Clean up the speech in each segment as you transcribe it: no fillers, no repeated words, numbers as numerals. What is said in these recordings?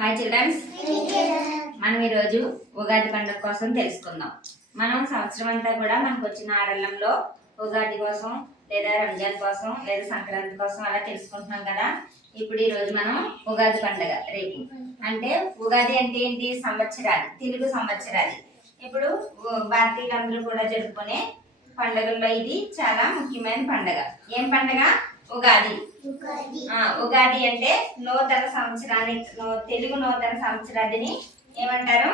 Hi children's, మనం ఈరోజు ఉగాది పండుగ కోసం తెలుసుకుందాం. మనం సంవత్సరం అంతా కూడా మనకు వచ్చిన ఆరల్లంలో ఉగాది కోసం లేదా రంజాన్ కోసం లేదా సంక్రాంతి కోసం అలా తెలుసుకుంటున్నాం కదా. ఇప్పుడు ఈరోజు మనం ఉగాది పండుగ రేపు అంటే ఉగాది అంటే ఏంటి? సంవత్సరాది, తెలుగు సంవత్సరాది. ఇప్పుడు భారతీయులందరూ కూడా జరుపుకునే పండుగల్లో ఇది చాలా ముఖ్యమైన పండుగ. ఏం పండుగ? ఉగాది. ఉగాది అంటే నూతన సంవత్సరాన్ని, తెలుగు నూతన సంవత్సరాదిని ఏమంటారు?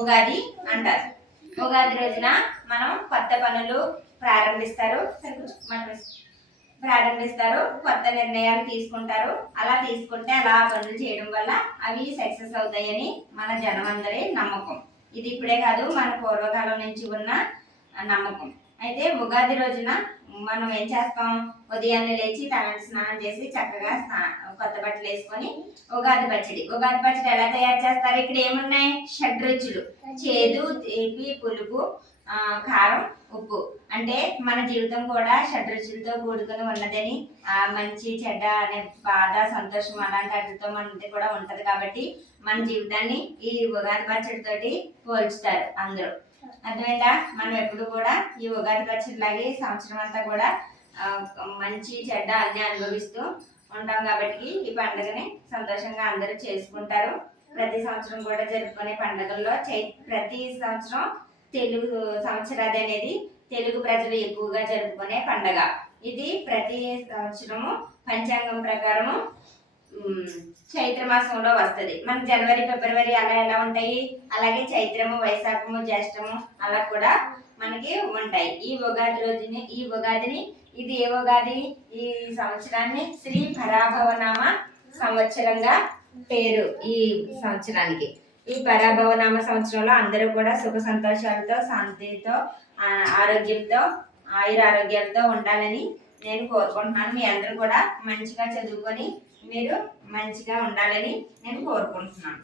ఉగాది అంటారు. ఉగాది రోజున మనం కొత్త పనులు ప్రారంభిస్తారు, కొత్త నిర్ణయాలు తీసుకుంటారు. అలా తీసుకుంటే అలా పనులు చేయడం వల్ల అవి సక్సెస్ అవుతాయని మన జనమందరి నమ్మకం. ఇది ఇప్పుడే కాదు, మన పూర్వకాలం నుంచి ఉన్న నమ్మకం. అయితే ఉగాది రోజున మనం ఏం చేస్తాం? ఉదయాన్నే లేచి తలంటి స్నానం చేసి చక్కగా కొత్త బట్టలు వేసుకొని ఉగాది పచ్చడి ఎలా తయారు చేస్తారు? ఇక్కడ ఏమున్నాయి? షడ్రుచులు: చేదు, తీపి, పులుపు, కారం, ఉప్పు. అంటే మన జీవితం కూడా షడ్రుచులతో కూడుకుని ఉన్నదని, మంచి చెడ్డ అనే బాధ, సంతోషం అలాంటి వాటితో మనది కూడా ఉంటది. కాబట్టి మన జీవితాన్ని ఈ ఉగాది పచ్చడితోటి పోల్చుతారు అందరూ. అర్థమైందా? మనం ఎప్పుడు కూడా ఈ ఉగాది పచ్చడిలాగే సంవత్సరం అంతా కూడా మంచి చెడ్డ అన్ని అనుభవిస్తూ ఉంటాం. కాబట్టి ఈ పండుగని సంతోషంగా అందరూ చేసుకుంటారు. ప్రతి సంవత్సరం కూడా జరుపుకునే పండుగల్లో ప్రతి సంవత్సరం తెలుగు సంవత్సరాది అనేది తెలుగు ప్రజలు ఎక్కువగా జరుపుకునే పండుగ. ఇది ప్రతి సంవత్సరము పంచాంగం ప్రకారము చైత్ర మాసంలో వస్తుంది. మనకి జనవరి, ఫిబ్రవరి అలా ఎలా ఉంటాయి, అలాగే చైత్రము, వైశాఖము, జ్యేష్ఠము అలా కూడా మనకి ఉంటాయి. ఈ ఉగాదిని ఇది ఏ ఉగాది? ఈ సంవత్సరాన్ని శ్రీ పరాభవనామ సంవత్సరంగా పేరు. ఈ సంవత్సరానికి ఈ పరాభవనామ సంవత్సరంలో అందరూ కూడా సుఖ సంతోషాలతో, శాంతితో, ఆరోగ్యంతో, ఆయురారోగ్యాలతో ఉండాలని నేను కోరుకుంటున్నాను. మీ అందరూ కూడా మంచిగా చదువుకొని మీరు మంచిగా ఉండాలని నేను కోరుకుంటున్నాను.